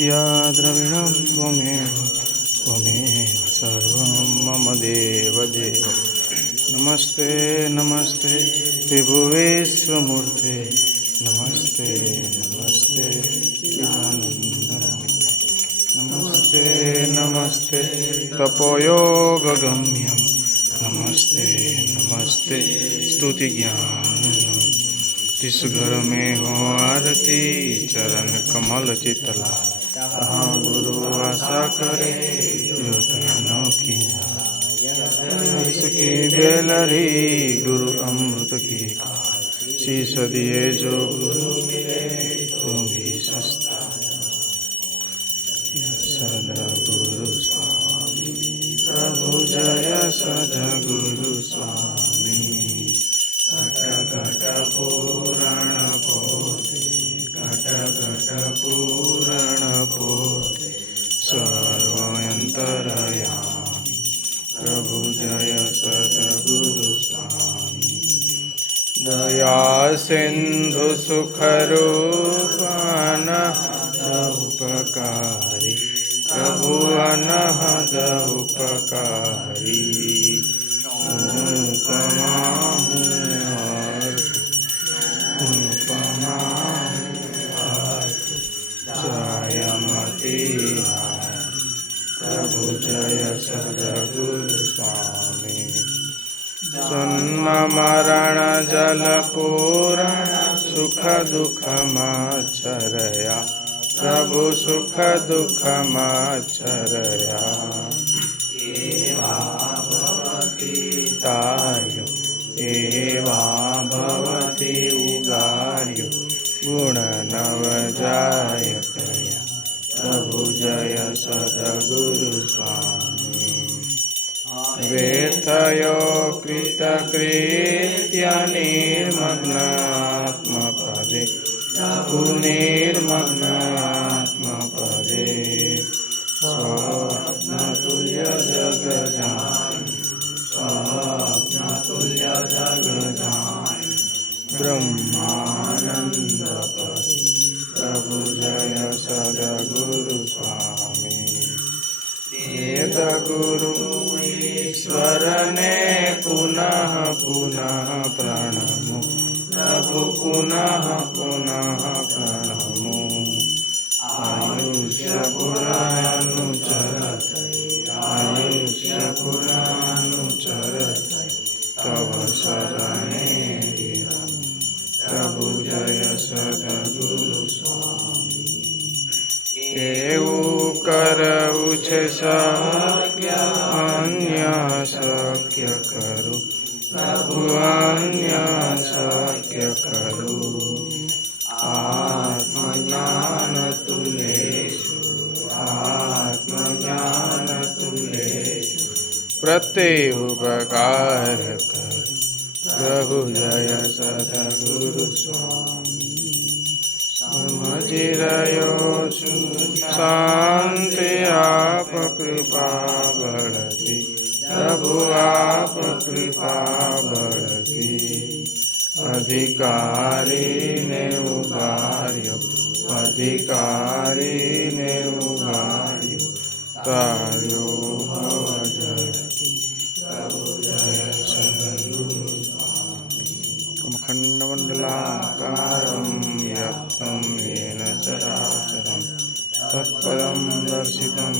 विद्या द्रविणं त्वमेव त्वमेव सर्वं मम देवदेव नमस्ते नमस्ते विभुवेश्वमूर्ते नमस्ते नमस्ते चिदानंद नमस्ते नमस्ते तपोयोगगम्यं नमस्ते नमस्ते स्तुति ज्ञान जिस घर में हो आरती चरण कमल चितला तहाँ गुरु आशा करे जो ज्ञानों की हर्ष की बेलरी गुरु अमृत की शीश दिए जो गुरु मिले तो भी सस्ता सदा गुरु स्वामी प्रभु जय सदा गुरु स्वामी घट घट पुराण पोते घट घट पुराण पोते सर्वयंतरयामि प्रभु जय सद्गुरु स्वामी दया सिंधु सुखरूपान उपकारी प्रभु अनहद उपकारी जयमती प्रभु जय सद्गुरु स्वामी जन्म मरण जल पूरण सुख दुख माचरया प्रभु सुख दुख माचरया तार्यो एवा भवति उगार्यो गुण नवजायकया प्रभु जय सद्गुरु स्वामी वेतयो कृतकृत्य निर्मग्नात्मपदे प्रभु निर्मग्नात्मपदे स्वप्नतुल्य जगजानि स्वप्नतुल्य जगजानि ब्रह्मानन्दपदे प्रभु जय सद्गुरु स्वामी वेद गुरु ईश्वरने पुनः पुनः प्रणमो प्रभु पुनः पुनः प्रणमो आयुष्य पुरानुचरत आयुष्य पुरानुचरत तव शरणे गिरं प्रभु जय सद्गुरु स्वामी એવું કરવું છે શક્ય અન્ય શક્ય કરું પ્રભુ અન્ય શક્ય કરું આત્મજ્ઞાન તુલેષુ આત્મજ્ઞાન તુલેષુ પ્રત્યે ઉપકાર કર પ્રભુ જય સદ્ગુરુ સ્વામી સમજી રહ્યો છું શાંતિ આપ કૃપા બળથી પ્રભુ આપ કૃપા બળથી અધિકારીને ઉગાર્યો અધિકારીને ઉગાર્યો તાર્યો ભવ ઝડપી પ્રભુ જય સદ્ગુરુ ખંડમંડલાકારમ વ્યાપ્તમ येन चराचरं तत्पदं दर्शितं